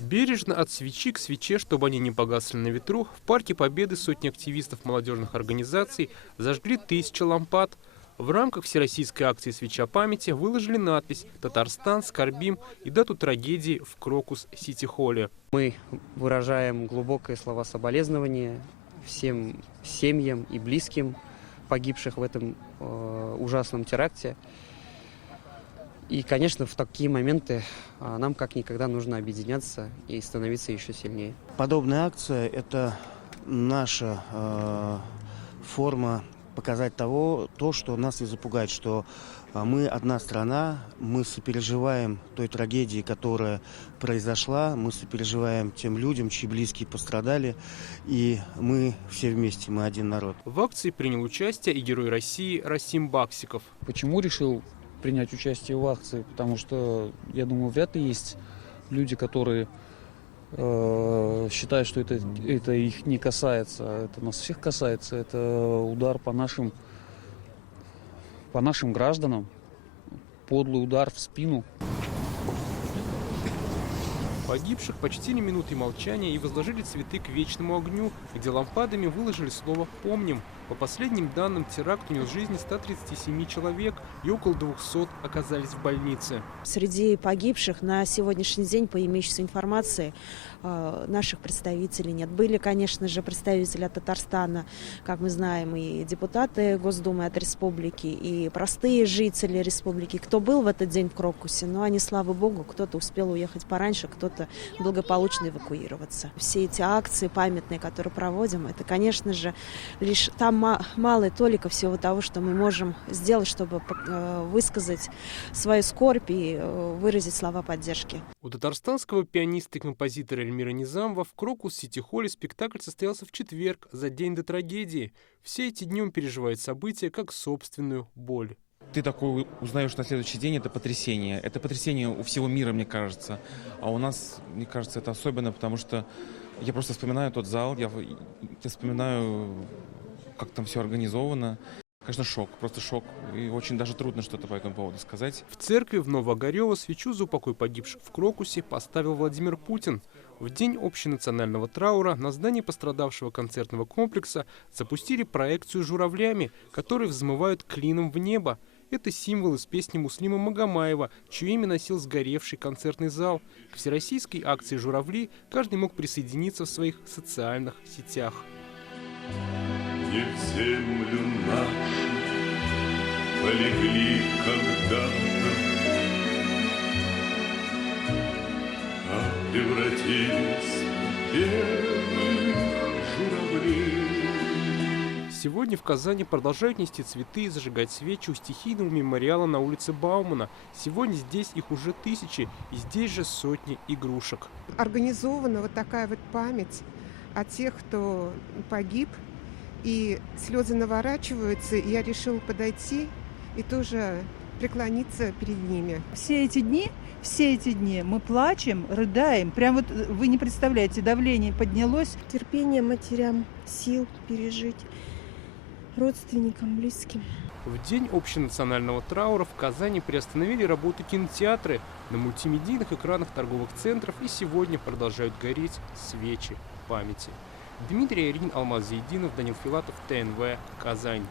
Бережно от свечи к свече, чтобы они не погасли на ветру, в Парке Победы сотни активистов молодежных организаций зажгли 1000 лампад. В рамках всероссийской акции «Свеча памяти» выложили надпись «Татарстан, скорбим» и дату трагедии в Крокус-Сити-холле. Мы выражаем глубокие слова соболезнования всем семьям и близким погибших в этом ужасном теракте. И, конечно, в такие моменты нам как никогда нужно объединяться и становиться еще сильнее. Подобная акция – это наша форма показать то, что нас не запугает, что мы одна страна, мы сопереживаем той трагедии, которая произошла, мы сопереживаем тем людям, чьи близкие пострадали, и мы все вместе, мы один народ. В акции принял участие и герой России Расим Баксиков. Почему решил принять участие в акции? Потому что, я думаю, вряд ли есть люди, которые считают, что это их не касается. Это нас всех касается. Это удар по нашим гражданам, подлый удар в спину. Погибших почтили минутой молчания и возложили цветы к вечному огню, где лампадами выложили слово «Помним». По последним данным, теракт унес жизни 137 человек и около 200 оказались в больнице. Среди погибших на сегодняшний день, по имеющейся информации, наших представителей нет. Были, конечно же, представители от Татарстана, как мы знаем, и депутаты Госдумы от республики, и простые жители республики. Кто был в этот день в Крокусе, но они, слава богу, кто-то успел уехать пораньше, кто-то благополучно эвакуироваться. Все эти акции памятные, которые проводим, это, конечно же, лишь там малая толика всего того, что мы можем сделать, чтобы высказать свою скорбь и выразить слова поддержки. У татарстанского пианиста и композитора Эльмира Низамова в Крокус-Сити-холле спектакль состоялся в четверг, за день до трагедии. Все эти дни он переживает события как собственную боль. Ты такой узнаешь на следующий день, это потрясение. Это потрясение у всего мира, мне кажется. А у нас, мне кажется, это особенно, потому что я просто вспоминаю тот зал, я вспоминаю, как там все организовано. Конечно, шок, просто шок. И очень даже трудно что-то по этому поводу сказать. В церкви в Новоогарево свечу за упокой погибших в Крокусе поставил Владимир Путин. В день общенационального траура на здании пострадавшего концертного комплекса запустили проекцию журавлями, которые взмывают клином в небо. Это символ из песни Муслима Магомаева, чье имя носил сгоревший концертный зал. К всероссийской акции «Журавли» каждый мог присоединиться в своих социальных сетях. Не в землю нашу полегли когда-то, а превратились в белых журавлей. Сегодня в Казани продолжают нести цветы и зажигать свечи у стихийного мемориала на улице Баумана. Сегодня здесь их уже 1000, и здесь же сотни игрушек. Организована вот такая вот память о тех, кто погиб. И слезы наворачиваются, и я решила подойти и тоже преклониться перед ними. Все эти дни мы плачем, рыдаем. Прям вот вы не представляете, давление поднялось. Терпение матерям, сил пережить, родственникам, близким. В день общенационального траура в Казани приостановили работу кинотеатры. На мультимедийных экранах торговых центров и сегодня продолжают гореть свечи памяти. Дмитрий Арин, Алмаз Зейдинов, Данил Филатов, ТНВ, Казань.